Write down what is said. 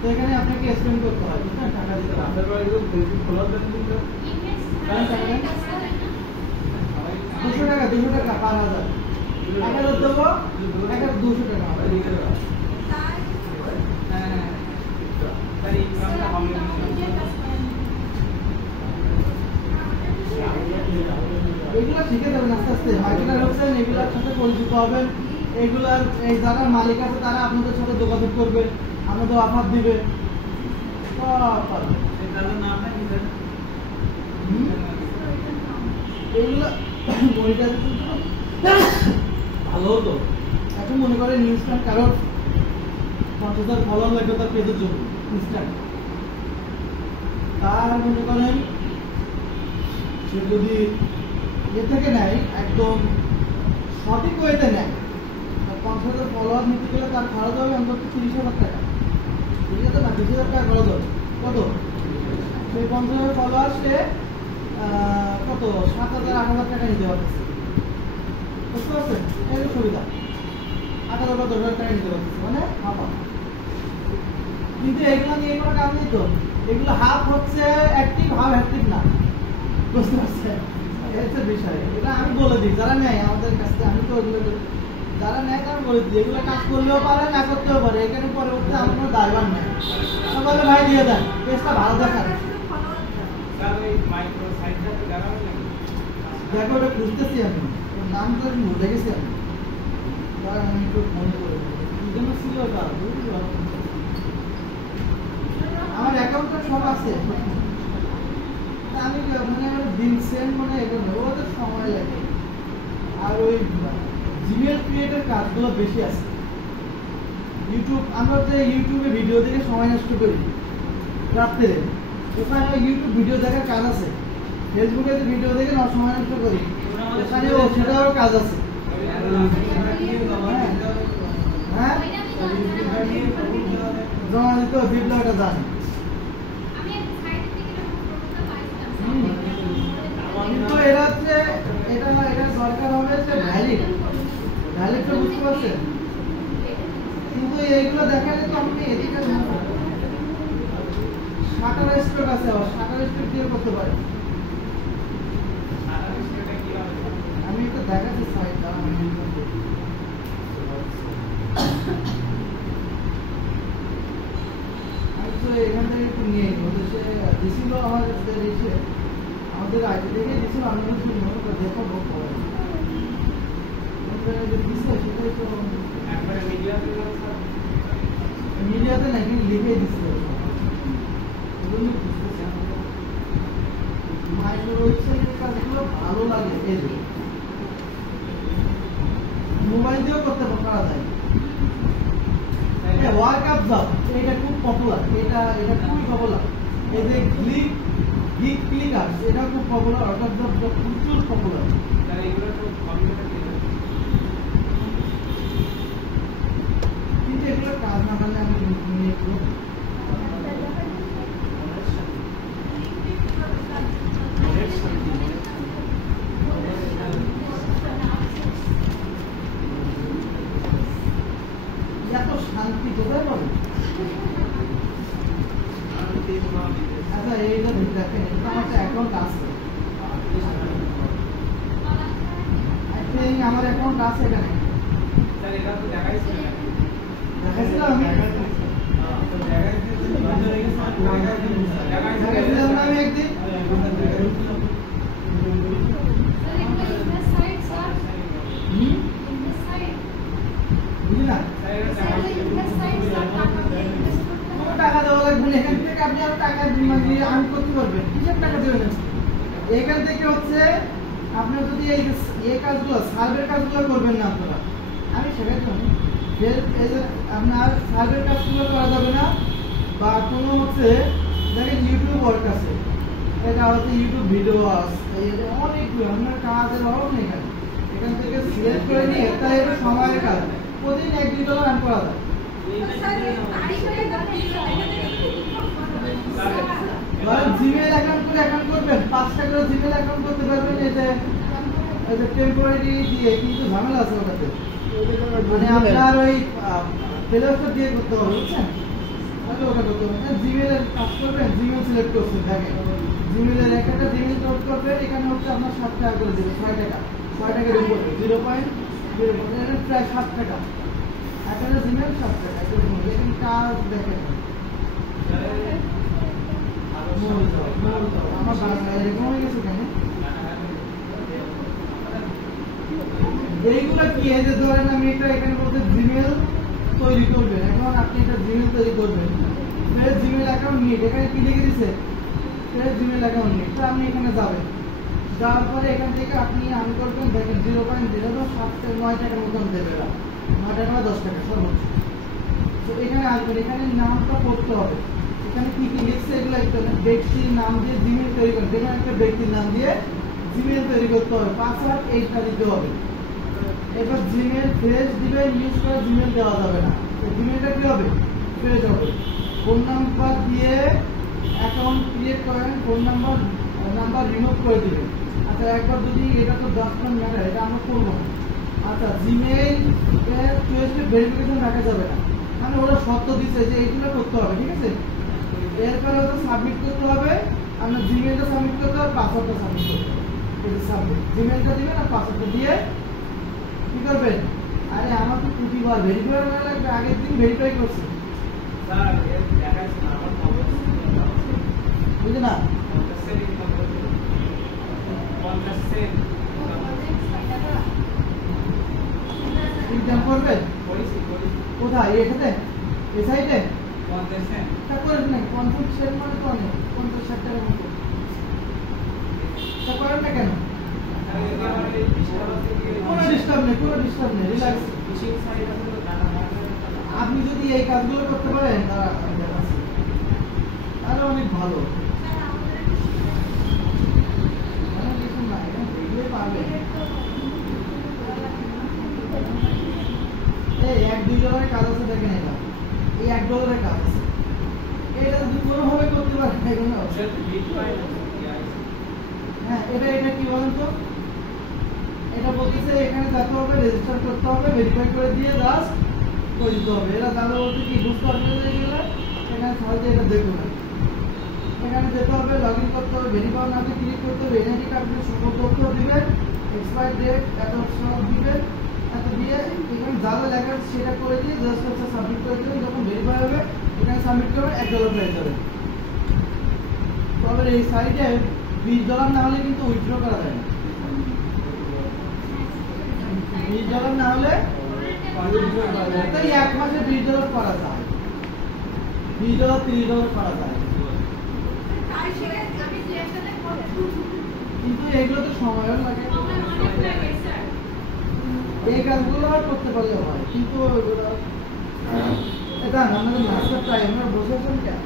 তো এখানে আপনাকে স্পেন্ড করতে হয়, বুঝলেন? টাকা দিতে হয়। আপনার বাড়ি তো ফেসবুক খোলার জন্য কিন্তু 200 টাকা 5,000 টাকা দেবো, 200 টাকা এগুলো শিখে যাবেন আস্তে আস্তে। মার্কেটার হচ্ছেন, এগুলোর সাথে পরিচিত হবেন। এগুলার এই যারা মালিক আছে তারা আপনাদের সাথে যোগাযোগ করবে, আপনাদের অফার দিবে। এইগুলো ভালো হতো। এখন মনে করেন ইনস্ট্যান্ট কারণ 50,000 ফলোয়ার লাগবে তার পেজের জন্য ইনস্ট্যান্ট। তার মনে করেন সে যদি এ থেকে নেয়, একদম সঠিক ওয়েতে নেয়, 50,000 ফলোয়ার নিতে গেলে তার খরচ হবে অন্তত 30,000 টাকা। ঠিক আছে না? 20,000 টাকা খরচ হবে। কত? সেই 50,000 ফলোয়ার সে কত 7,000 8,000 টাকা নিতে পারতেছে। বুঝতে পারছেন? এই সুবিধা 8,000 বা 10,000 টাকা নিতে পারতেছে, মানে হাফ। কিন্তু এগুলো নিয়ে কোনো কাজ নেই তো। এগুলো হাফ হচ্ছে অ্যাক্টিভ, হাফ অ্যাক্টিভ না। বুঝতে পারছেন? এই হচ্ছে বিষয়। এটা আমি বলে দিই যারা নেয় আমাদের কাছ থেকে। আমি তো ওগুলো যারা নেয় তারা বলে দিই এগুলো কাজ করলেও পারে, না করতেও পারে। এখানে পরবর্তীতে আমার কোনো দায়ভার নেই। সবাই ভাই দিয়ে দেন, পেজটা ভালো দেখান। দেখো ওটা খুঁজতেছি আমি, নাম তো ভুলে গেছি আমি। আমি একটু মনে করে কি জন্য ছিল ওটা, আমার অ্যাকাউন্টটা সব আছে। আমি মানে দিন সেন্ড মানে এগুলো ওদের সময় লাগে। আর ওই জিমেল ক্রিয়েটের কাজগুলো বেশি আছে। ইউটিউব, আমরা যে ইউটিউবে ভিডিও দেখে সময় নষ্ট করি রাত্রে, ওখানে ইউটিউব ভিডিও দেখার কাজ আছে। ফেসবুকে যে ভিডিও দেখে সময় নষ্ট করি, ওখানে সেটাও কাজ আছে। হ্যাঁ জমা দিতে বিপ্লবটা জানি। কিন্তু এটা হচ্ছে এটা দরকার হবে যে ভ্যালিডটা বুঝতে পারছেন? কিন্তু এইগুলো দেখালে তো আপনি এদিকে শাটার স্ট্রোক আছে, শাটার স্ট্রোক দিয়ে করতে পারেন। আমি একটু দেখাচ্ছি সাইটটা। আমি তো এখান থেকে একটু নিয়ে সে দিছিল আমাদের আইডি দেখে দিছিল। আমি কিছু মনে করে দেখো সেটাই তো মিডিয়াতে নাকি লিখে দিছিল। মাইক্রো ওয়েবসাইটের কাজগুলো ভালো লাগে। এই যে মোবাইল দিয়েও করতে পারা যায়। ওয়ার্ক আপ জব এটা খুব পপুলার, এটা খুবই পপুলার। এই যে গিগ ক্লিকার এটা খুব পপুলার, ওয়ার্ক আপ জব প্রচুর পপুলার। কিন্তু এগুলো কাজ না করলে আমি একটু এত শান্তি কোথায় পাবো? আচ্ছা এইটা দেখেন, আমার একটা অ্যাকাউন্ট আছে, আমার অ্যাকাউন্ট আছে এখানে। দেখাইছিলাম আমি একদিন। বুঝলি না? টাকা দেওয়া লাগবে। এখান থেকে আপনি আরো টাকা আর্ন করতে পারবেন। কিসের টাকা দেবেন? এখান থেকে হচ্ছে আপনার যদি এই কাজগুলো সার্ভের কাজগুলো করবেন না আপনারা, আমি সেটাই আপনার সার্ভের কাজগুলো করা যাবে না। বা কোনো হচ্ছে দেখেন ইউটিউব ওয়ার্ক আছে, এটা হচ্ছে ইউটিউব ভিডিও আছে, অনেকগুলো আপনার কাজের অভাব নেই। এখান থেকে সিলেক্ট করে নিয়ে তাই এটা সময়ের কাজ, প্রতিদিন $1-2 আর্ন করা যায়। জিমেল অ্যাকাউন্ট করবেন, 5টা করে জিমেল অ্যাকাউন্ট করতে পারবেন। এটা টেম্পোরারি দিয়ে, কিন্তু ঝামেলা আছে ওটাতে। মানে আপনার ওই প্লে স্টোর দিয়ে করতে হবে, বুঝছেন? তাহলে ওটা করতে হবে। জিমেইলের কাজ করবেন, জিমেইল সিলেক্ট করছেন, দেখেন জিমেইলের একটা জিমেইল লোড করবেন, এখানে হচ্ছে আপনার 7 টাকা করে দেবে, 6 টাকা 6 টাকা রিং করবে 0.0 প্রায় 7 টাকা একটা জিমেইল 7 টাকা। এখানে কাজ দেখেন আমার বাসা এরকম হয়ে গেছে কেন? এইগুলা কি, এই যে ধরেন আমি এটা এখানে বলতে জিমেইল তৈরি করবেন, এখন আপনি একটা জিমেইল তৈরি করবেন, ফের জিমেইল অ্যাকাউন্ট নিয়ে এখানে কি লিখে দিছে, ফের জিমেইল অ্যাকাউন্ট নিয়ে, তো আপনি এখানে যাবেন, যাওয়ার পরে এখান থেকে আপনি আর্ন করবেন, দেখেন 0.09 টাকার মতন দেবে, 9 টাকা বা 10 টাকা সর্বোচ্চ। তো এখানে আসবেন, এখানে নামটা পড়তে হবে, এখানে কি কি লিখছে এগুলো একটা ব্যক্তির নাম দিয়ে জিমেইল তৈরি করবেন, যেখানে একটা ব্যক্তির নাম দিয়ে জিমেইল তৈরি করতে হবে, পাসওয়ার্ড এইটা দিতে হবে। এবার জিমেইল ফ্রেশ দিবেন, ইউজ করে জিমেইল দেওয়া যাবে না, জিমেইলটা কি হবে, ফ্রেশ হবে। ফোন নাম্বার দিয়ে অ্যাকাউন্ট ক্রিয়েট করেন, ফোন নাম্বার রিমুভ করে দিবেন। আচ্ছা একবার যদি এটা তো 10 ম্যাটার, এটা আমরা করবো না। আচ্ছা জিমেইল ভেরিফিকেশন রাখা যাবে না, মানে ওরা শর্ত দিচ্ছে যে এইগুলো করতে হবে, ঠিক আছে। এরপরে ওটা সাবমিট করতে হবে, আপনার জিমেইলটা সাবমিট করতে হবে, পাসওয়ার্ডটা সাবমিট করতে হবে। এটা সাবমিট, জিমেইলটা দিবেন আর পাসওয়ার্ডটা দিয়ে কি করবেন। আরে আমার তো প্রতিবার ভেরিফাই করা লাগবে, আগের দিন ভেরিফাই করছি স্যার এর দেখাইছে না আমার খবর বুঝলে না, 50 সেন্ট ইনকাম করবেন করেছি কোথায়, এখানে এই সাইডে 50 সেন্ট তা করেন না, 50 সেন্ট মানে তো অনেক, 50-60 টাকার মতো, তা করেন না কেন? আরে এবারে এই ডিস্টার্ব আছে কি কোনো ডিস্টার্ব নেই, কোনো ডিস্টার্ব নেই, রিল্যাক্স। ফিশিং সাইট আছে তো টাকা মারবে আপনি যদি এই কাজগুলো করতে পারেন তাহলে অনেক ভালো, কিছু নাই, এগুলোই পারবেন। এই $1-2 কাজ আছে, দেখেন এটা, এই $1 কাজ আছে, এটা যদি কোনোভাবে করতে পারেন এগুলো, সেটা বিট পাই হ্যাঁ এটা কি বলেন তো, এটা বলতেছে এখানে যেতে হবে, রেজিস্টার করতে হবে, ভেরিফাই করে দিয়ে জাস্ট করে দিতে হবে। এরা তাহলে বলতে কি বুঝতে পারবে যে গেলে এখানে সহজে এটা দেখো না, এখানে যেতে হবে, লগ ইন করতে হবে, ভেরিফাই নামে ক্লিক করতে হবে, এনআইডি কার্ডের সকল তথ্য দিবেন, এক্সপায়ার ডেট এত সব দিবেন, এত দিয়ে এখানে যা যা লেখা আছে সেটা করে দিয়ে জাস্ট হচ্ছে সাবমিট করে দেবেন। যখন ভেরিফাই হবে এখানে সাবমিট করবেন, $1 পেয়ে যাবেন। তবে এই সাইটে $20 না হলে কিন্তু উইথড্র করা যায় না, $20 না হলে তাই 1 মাসে $20 করা যায়, $20-30 করা যায়, কিন্তু এগুলো তো সময়ও লাগে, এই কাজগুলো আর করতে পারলে হয়, কিন্তু এটা আমাদের মাস্টার টাইম বসে আছেন কেন।